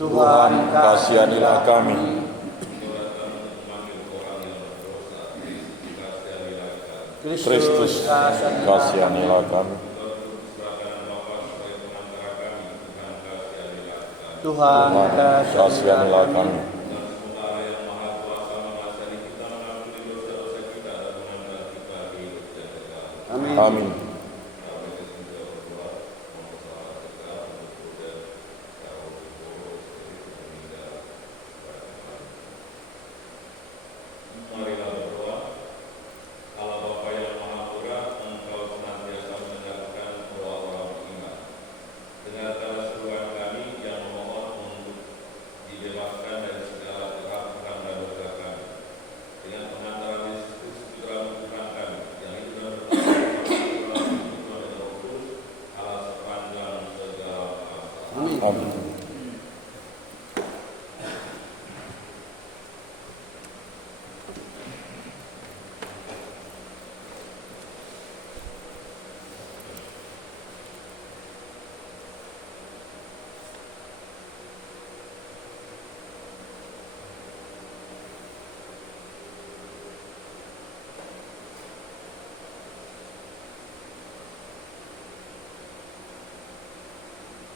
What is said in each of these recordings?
Tuhan, kasihanilah kami. Kristus, kasihanilah kami. Tuhan, kasihanilah kami. Amin.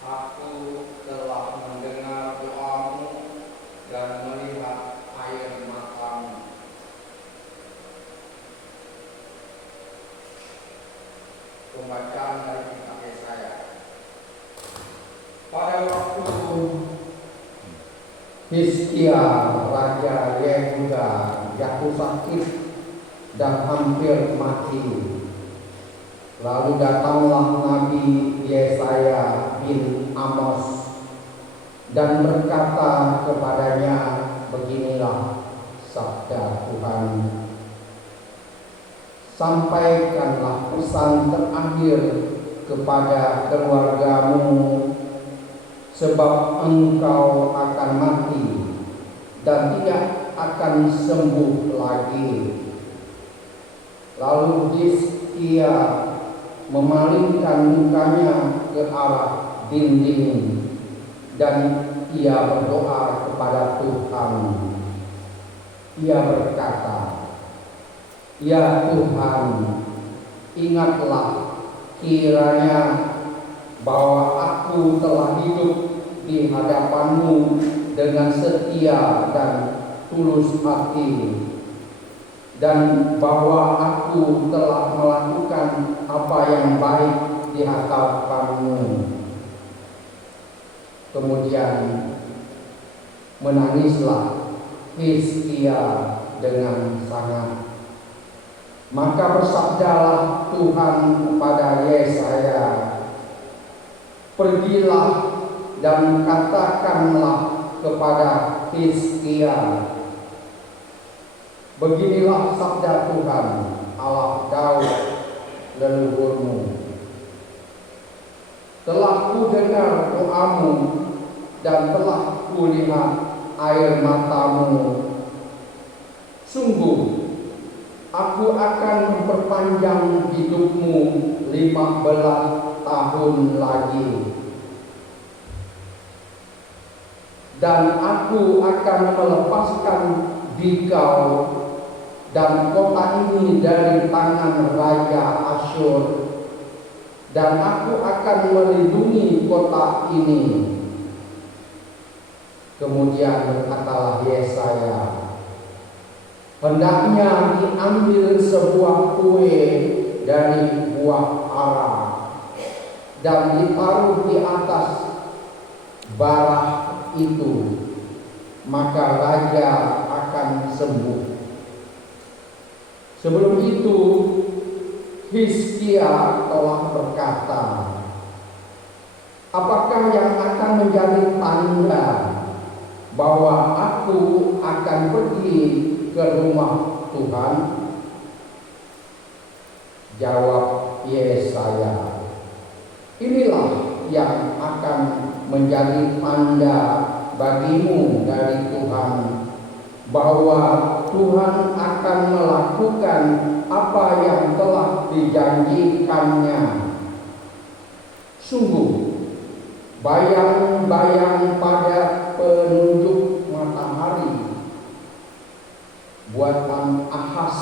Aku telah mendengar doamu dan melihat air matamu. Pembacaan dari kitab Yesaya. Pada waktu Hizkia Raja Yehuda jatuh sakit dan hampir mati, lalu datanglah Nabi Yesaya bin Amos dan berkata kepadanya, beginilah sabda Tuhan, sampaikanlah pesan terakhir kepada keluargamu, sebab engkau akan mati dan tidak akan sembuh lagi. Lalu Hizkia memalingkan mukanya ke arah dinding dan ia berdoa kepada Tuhan. Ia berkata, "Ya Tuhan, ingatlah kiranya bahwa aku telah hidup di hadapan-Mu dengan setia dan tulus hati, dan bahwa aku telah melakukan apa yang baik di hadapan-Mu." Kemudian menangislah Hizkia dengan sangat. Maka bersabdalah Tuhan kepada Yesaya, "Pergilah dan katakanlah kepada Hizkia, beginilah sabda Tuhan Allah Daud leluhurmu. Telah kudengar doamu dan telah kulihat air matamu. Sungguh, aku akan memperpanjang hidupmu 15 tahun lagi. Dan aku akan melepaskan dikau dan kota ini dari tangan Raja Asyur. Dan aku akan melindungi kota ini." Kemudian berkatalah Yesaya, "Hendaknya diambil sebuah kue dari buah ara dan ditaruh di atas bara itu, maka raja akan sembuh." Sebelum itu Hizkia telah berkata, "Apakah yang akan menjadi tanda bahwa aku akan pergi ke rumah Tuhan?" Jawab Yesaya, "Inilah yang akan menjadi tanda bagimu dari Tuhan, bahwa Tuhan akan melakukan apa yang telah dijanjikannya. Sungguh, bayang-bayang pada penunjuk matahari buatan Ahas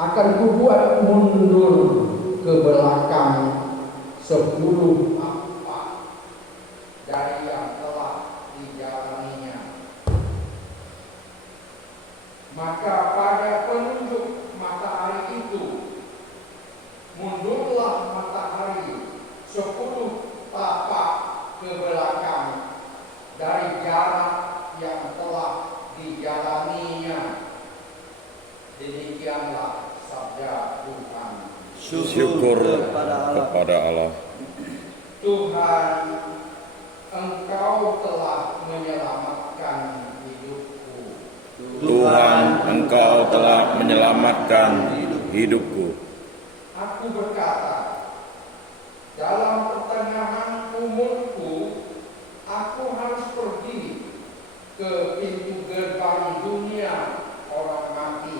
akan kubuat mundur ke belakang 10 tapak dari yang telah dijalaninya. Maka pada penunjuk matahari itu mundurlah matahari 10 tapak ke belakang dari jarak yang telah dijalaninya. Demikianlah sabda Tuhan. Syukur kepada Allah. Tuhan, Engkau telah menyelamatkan hidupku. Tuhan, Engkau telah menyelamatkan hidupku. Aku berkata, dalam pertengahan umurku, aku harus pergi ke pintu gerbang dunia orang mati.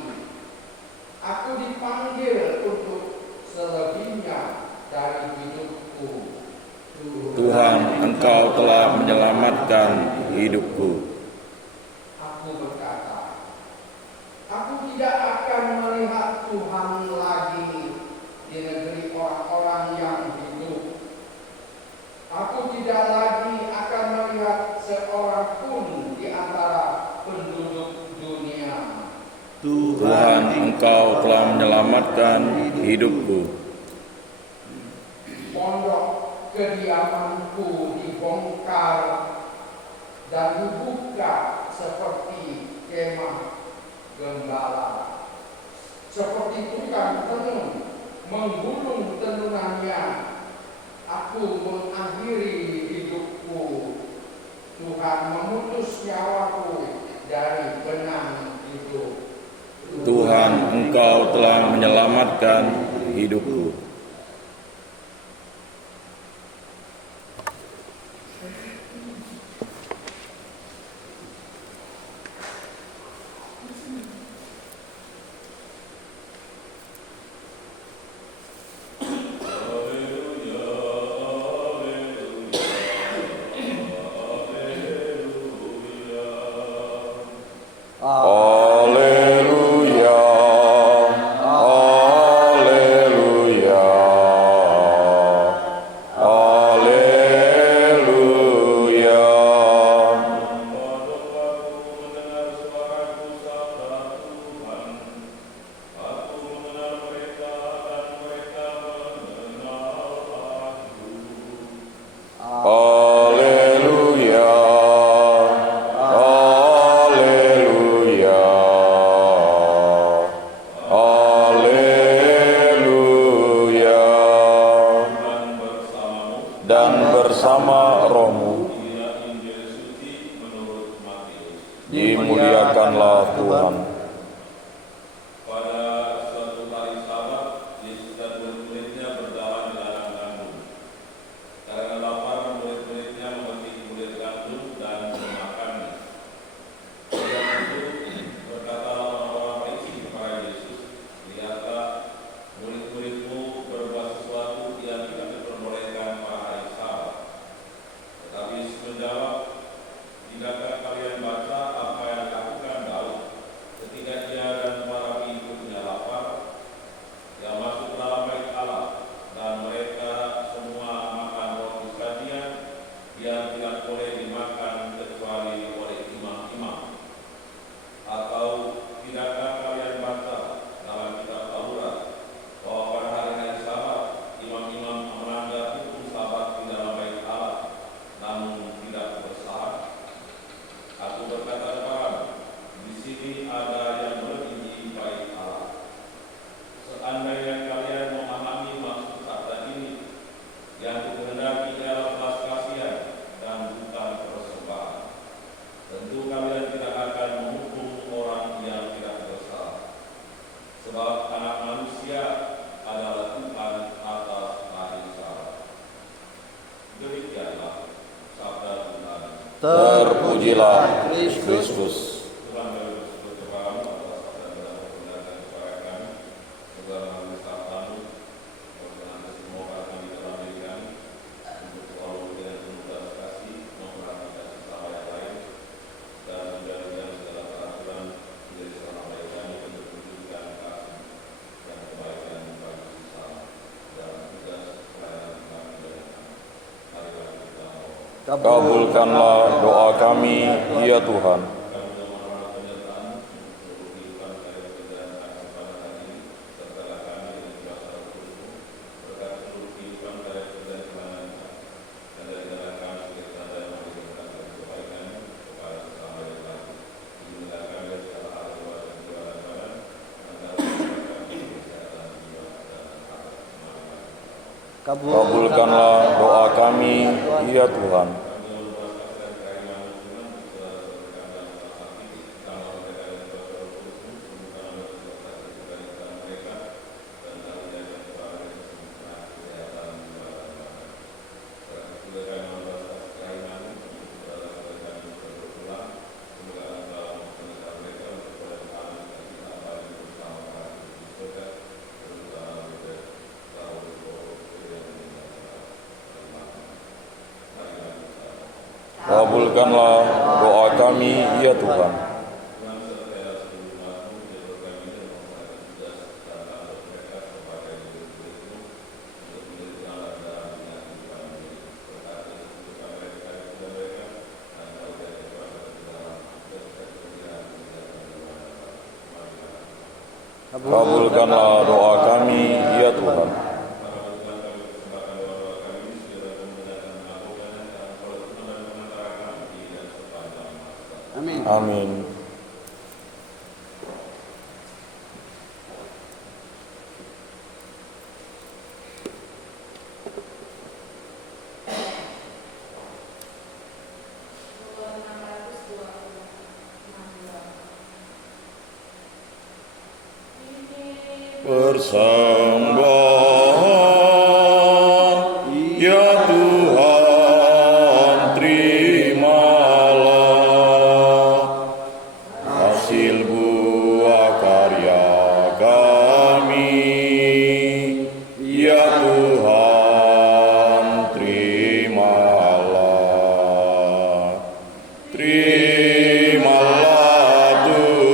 Aku dipanggil untuk selebihnya dari hidupku. Tuhan, Engkau telah menyelamatkan hidupku. Aku berkata, aku tidak akan melihat Tuhan lagi di negeri orang-orang yang hidup. Aku tidak lagi akan melihat seorang pun di antara penduduk dunia. Tuhan, Engkau telah menyelamatkan hidupku. Pondok kediamanku dibongkar dan dibuka seperti kemah gembala. Seperti tukang tenun menggulung tenunannya, aku mengakhiri hidupku. Tuhan memutus nyawaku dari benang hidup. Tuhan, Engkau telah menyelamatkan hidupku. Haleluya, haleluya, haleluya. Haleluya, haleluya, haleluya. Dan bersama rohmu dimuliakanlah Tuhan. Pada suatu hari Sabat, Yesus dan murid-muridnya berjalan di ladang gandum. Karena lapar, murid-muridnya memetik kulit gandum dan memakannya. Setelah itu berkatalah orang-orang Farisi kepada Yesus, "Lihatlah, murid-muridmu berbuat sesuatu yang tidak diperbolehkan pada hari Sabat." Tetapi Yesus menjawab, "Tidakkah kalian baca apa yang dilakukan Daud ketika ia dan para pengikutnya lapar? Ia masuk ke dalam bait Allah, dan mereka semua makan roti sajian yang tidak boleh dimakan kecuali oleh imam-imam. Atau tidakkah kalian baca dalam kitab Taurat bahwa pada hari-hari Sabat imam-imam melanggar hukum Sabat di dalam bait Allah, namun tidak bersalah? Aku berkata kepadamu, di sini ada yang melebihi bait Allah. Seandainya kalian memahami maksud sabda ini, yang dikehendaki ialah belas kasihan dan bukan persembahan, tentu kalian tidak akan menghukum orang yang tidak bersalah. Sebab Anak Manusia adalah Tuhan atas hari Sabat." Demikianlah sabda Tuhan. Terpujilah Kristus. Tuhan kami bersyukur kepadamu atas sabda yang telah memperkenalkan kepada kami. Semoga melalui sabdamu, berkenan semoga kami dalam diri kami untuk selalu dengan penuh belas kasih memperhatikan sesama yang lain dan menjadikan segala peraturan menjadi selama baik kami untuk menunjukkan kasih dan kebaikan bagi sesama dalam tugas pelayanan kami dari kami. Marilah kita mohon. Kabulkanlah doa kami, ya Tuhan. Kami memohon penyertaan untuk kehidupan saya dan akan pada hari ini, sertalah kami dengan kuasa Roh-Mu, berkat seluruh kehidupan saya dan pelayanan kami, dan dari dalam kami sebagai tanda yang memberikan kebaikan kepada sesama yang lain. Inilah kami dari segala hal luar dan keluaran badan, antara kami kesehatan jiwa dan harta. Kabulkanlah doa kami, ya Tuhan. Kabulkanlah doa kami, ya Tuhan. Kabulkanlah doa kami, ya Tuhan. Amin. Amin. Persembahan, ya Tuhan, terimalah hasil buah karya kami, ya Tuhan, terimalah. Terimalah Tuhan.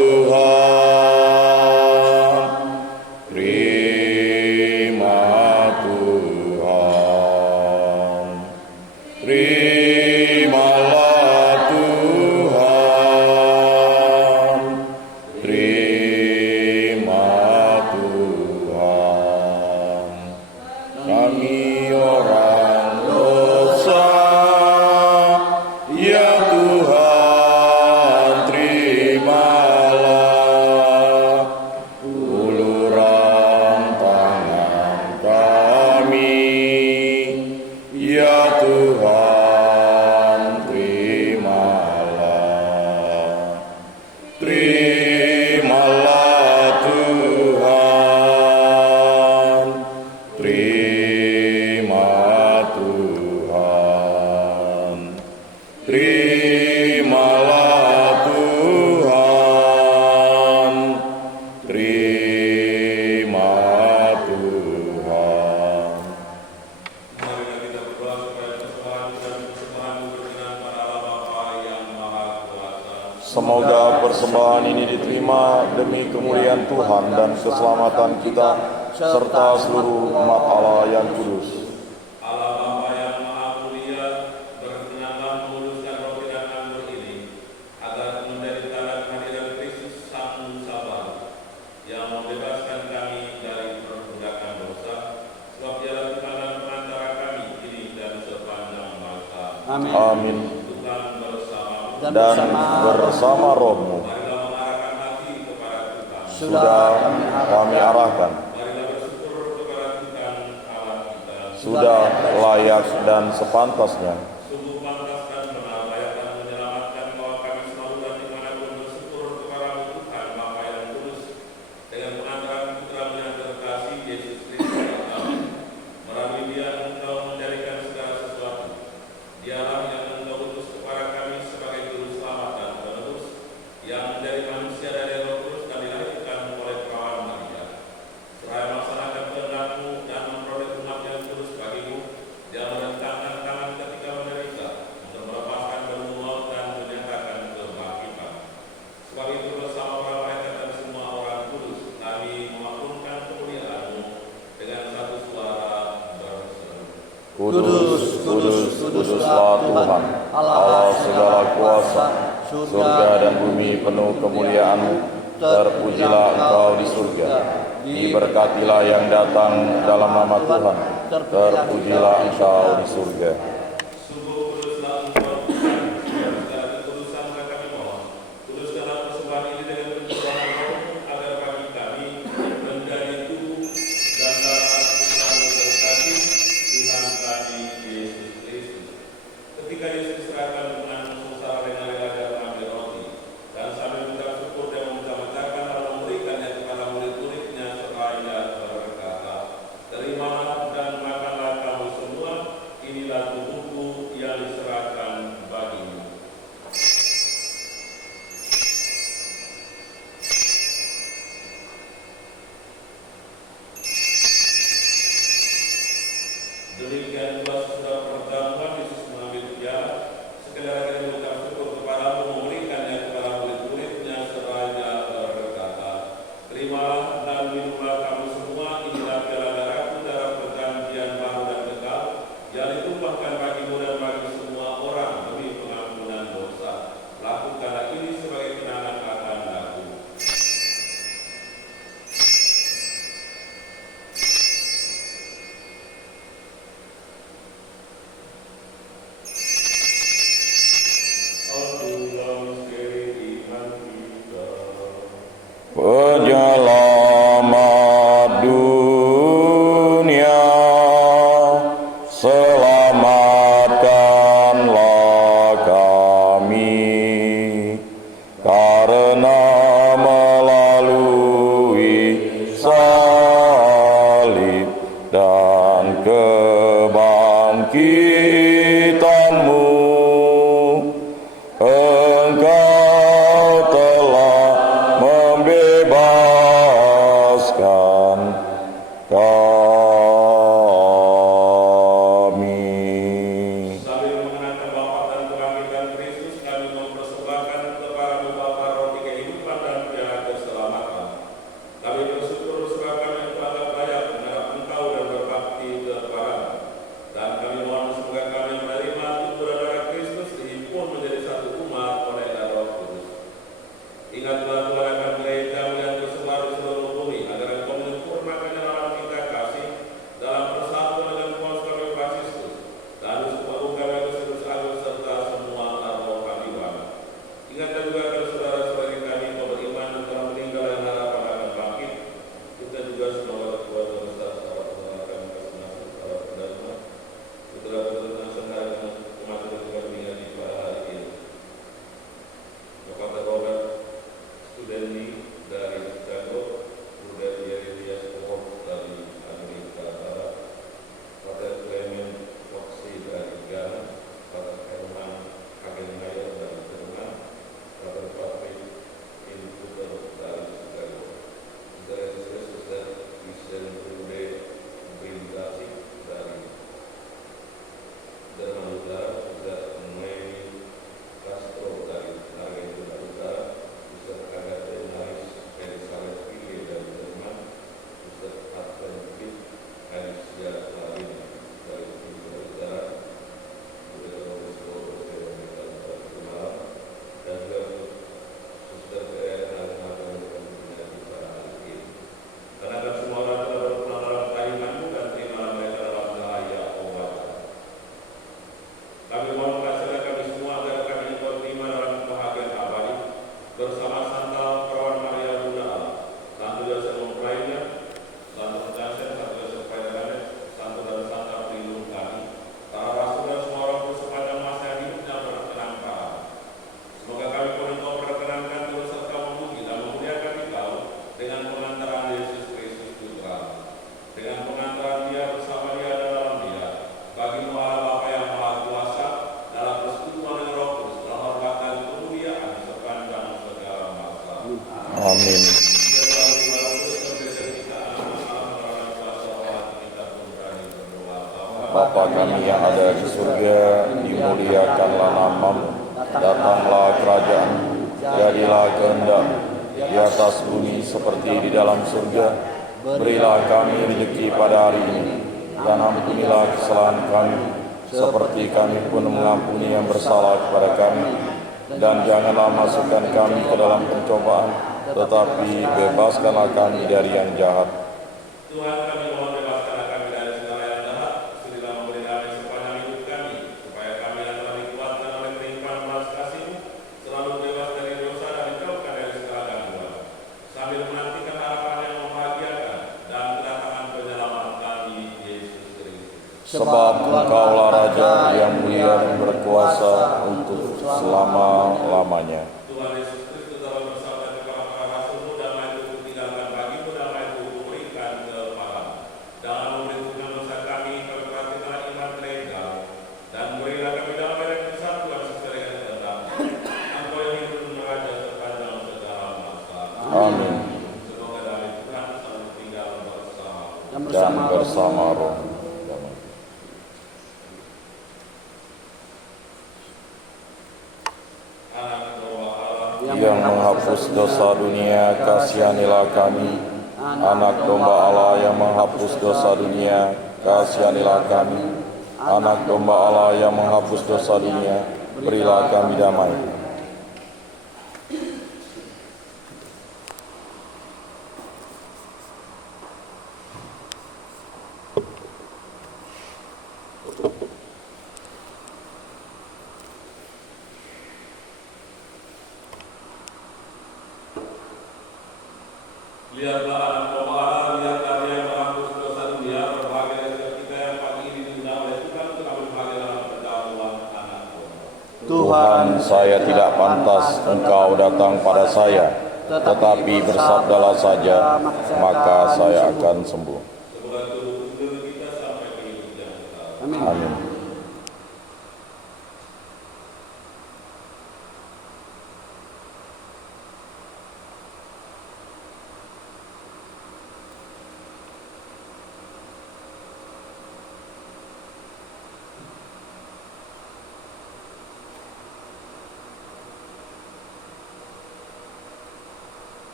Terimalah Tuhan, terima Tuhan, terimalah Tuhan, terima Tuhan. Marilah kita berdoa supaya persembahan dan persembahan berkenan pada Allah Bapa yang Maha Kuasa. Semoga persembahan ini diterima demi kemuliaan Tuhan dan keselamatan kita, serta seluruh umat Allah yang kudus. Allah Bapa yang Maha Mulia, berkenanlah meluruskan roti dan anggur ini, agar menjadi tanda kehadiran Kristus Sang Sabar, yang membebaskan kami dari perbudakan dosa, sebab Dialah Tuhan dan Perantara kami kini dan sepanjang masa. Amin. Tuhan bersamamu. Dan bersama rohmu. Marilah mengarahkan hati kepada Tuhan. Sudah kami arahkan. Marilah bersyukur kepada Tuhan Allah kita. Sudah layak dan sepantasnya. Sungguh pantas dan benar, layak dan menyelamatkan bahwa kami selalu dan dimanapun bersyukur kepada-Mu Tuhan Bapa yang kudus, dengan pengantaran Putra-Mu yang terkasih Yesus Kristus kami. Melalui Dia Engkau menjadikan segala sesuatu. Dialah yang Engkau utus kepada kami sebagai juru selamat dan penebus, yang menjadi manusia dari Roh Kudus dan dilahirkan oleh perawan Maria. Seraya melaksanakan kehendak-Mu dan memperoleh umat yang kudus bagimu, Dia merentangkan tangan ketika menderita, untuk melepaskan belenggu maut dan menyatakan kebangkitan. Sebab itu bersama para malaikat dan semua orang kudus, kami memaklumkan kemuliaan-Mu dengan satu suara berseru. Kudus, kudus, kuduslah Tuhan, Allah segala kuasa, surga dan bumi penuh kemuliaan-Mu. Terpujilah Engkau di surga, diberkatilah yang datang dalam nama Tuhan. Terpujilah Engkau di surga. Sungguh kuduslah Engkau Tuhan, segala kekudusan kami mohon. Kuduskanlah persembahan ini dengan pencurahan Roh-Mu, agar bagi kami menjadi tubuh dan darah Putra-Mu terkasih, Tuhan kami Yesus Kristus. Ketika Yesus diserahkan dengan sengsara dengan rela dan mengambil roti, dan sambil mengucap syukur dan memecah-mecahkan lalu memberikannya kepada murid-muridnya serta Ia berkata, "Terimalah dan makanlah kamu semua, inilah tubuhku yang diserahkan bagimu." Demikian pula sesudah perjamuan Yesus mengambil piala, sekali lagi mengucap syukur kepada-Mu, memberikannya kepada murid-muridnya serta Ia berkata, "Terimalah dan minumlah kamu semua, inilah piala darahku, darah perjanjian baru dan kekal, yang ditumpahkan bagimu dan bagi semua orang demi pengampunan dosa. Lakukanlah ini sebagai kenangan akan aku." Aduh, sekali iman kita. Penyelamat dunia, selamatkanlah kami, karena melalui salib dan kebangkitan-Mu, Engkau telah membebaskan kami. Sambil mengenang kebangkitan dan kebangkitan Kristus, kami mempersembahkan kepada-Mu Bapa, Roh Denny dari Chicago, Brother Yeremias Scott dari Amerika Barat, Brother Clement Foxy dari Ghana, Brother Herman Hagenmayer dari Jerman, Brother Patrick Inputer dari Chicago, Sister Vincent Rude Brindasi dari Jerman Utara, Sister Noemi Castro dari Argentina Utara, Sister Agatha Naris Elizabeth Pille dari Jerman, Sister Advent Alicia Larin dari Filipina Utara, Brother Robles Bodo dari Guatemala, dan juga Sister Claire Alhamdulillah dari Filipina Utara. Karena akan semua orang telah berkenan dalam keinginanmu dan terimalah mereka dalam cahaya obat. Kami mohon kasihlah kami semua agar kami engkau terima dalam kebahagiaan abadi bersama Santa Perawan Maria Bunda Allah, Santo Yosef mempelainya, Santo Jansen, Santo Yosef Pelayanan, Santo dan Santa pelindung kami, para rasul dan semua orang kudus sepanjang masa hidupnya berkenan. Semoga kami pun engkau perkenankan turut serta memuji dan memuliakan Engkau dengan pengantaran Yesus Kristus Putra, dengan pengantaran Dia bersama Dia dan dalam Dia, bagimu Allah Bapa yang Maha Kuasa, dalam persekutuan dengan Roh Kudus, dalam hormat dan kemuliaan sepanjang segala masa. Amin. Bapa kami yang ada di surga, dimuliakanlah namamu, datanglah kerajaan-Mu, jadilah kehendak-Mu di atas bumi seperti di dalam surga. Berilah kami rezeki pada hari ini, dan ampunilah kesalahan kami, seperti kami pun mengampuni yang bersalah kepada kami. Dan janganlah masukkan kami ke dalam pencobaan, tetapi bebaskanlah kami dari yang jahat. Tuhan, kami mohon bebaskanlah kami dari segala yang jahat, sudilah memberi kami sepanjang hidup kami, supaya kami yang telah dikuatkan oleh kelimpahan belas kasih-Mu, selalu bebas dari dosa dan dijauhkan dari segala gangguan, sambil menantikan harapan yang membahagiakan dan kedatangan penyelamat kami, Yesus Kristus. Sebab Engkaulah Raja yang mulia dan berkuasa untuk selama-lamanya. Tuhan Yesus Kristus telah bersabda kepada para rasul-Mu, damai itu kutinggalkan bagimu, damai itu kuberikan kepadamu. Jangan memberitahukan dosa kami, kami perhatikanlah iman mereka, dan berilah kami damai dan kesatuan sesuai dengan kehendak-Mu. Engkau yang hidup dan raja sepanjang segala masa. Amin. Semoga damai Tuhan selalu tinggal bersama. Dan bersama roh. Anak domba Allah, Yang menghapus dosa dunia, kasihanilah kami. Anak domba Allah yang menghapus dosa dunia, kasihanilah kami. Anak domba Allah yang menghapus dosa dunia, berilah kami damai. lihatlah anak domba Allah, lihatlah Dia yang menghapus dosa dunia. Berbahagia dari setiap kita yang pagi ini diundang oleh Tuhan untuk ambil bagian dalam perjamuan anak domba. Tuhan, saya tidak pantas Engkau datang pada saya, tetapi bersabdalah saja, maka saya akan sembuh. Semoga tubuh seluruh kita sampai ke hidup yang kekal. Amin.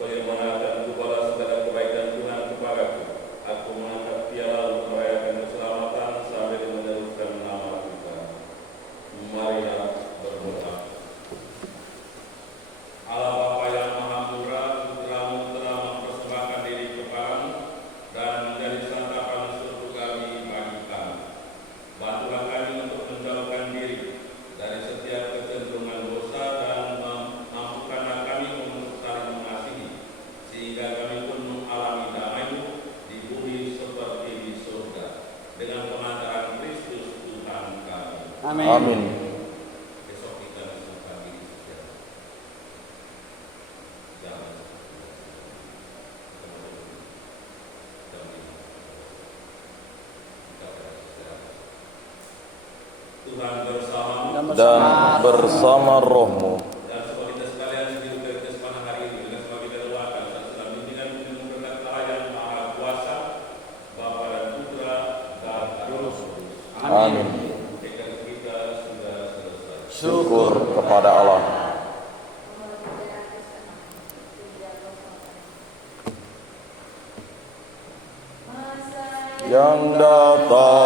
Bagaimana akan kubalas segala kebaikan Tuhan kepadaku. Aku mengangkat piala untuk merayakan keselamatan sambil meneruskan nama Tuhan. Marilah berdoa. Allah Bapa yang Maha Murah, Putramu telah mempersembahkan diri kepadamu dan menjadi santapan surgawi bagi kami. Bantulah kami untuk menjauhkan diri dari setiap kecenderungan dosa dan mampukanlah kami untuk saling mengasihi, sehingga kami pun mengalami damai-Mu di bumi seperti di surga, dengan pengantaran Kristus Tuhan kami. Amin. Amin. Besok kita berjumpa di sejarah. Jangan Tuhan bersamamu Dan bersama rohmu. dan semua kita sekalian sendiri dari kesempatan hari ini dengan semua kita doakan dalam bimbingan penuh berkat Allah yang Maha Kuasa, Bapa dan Putra dan Roh Kudus. Amin. Tekad kita sudah selesai. Syukur kepada Allah. Yang datang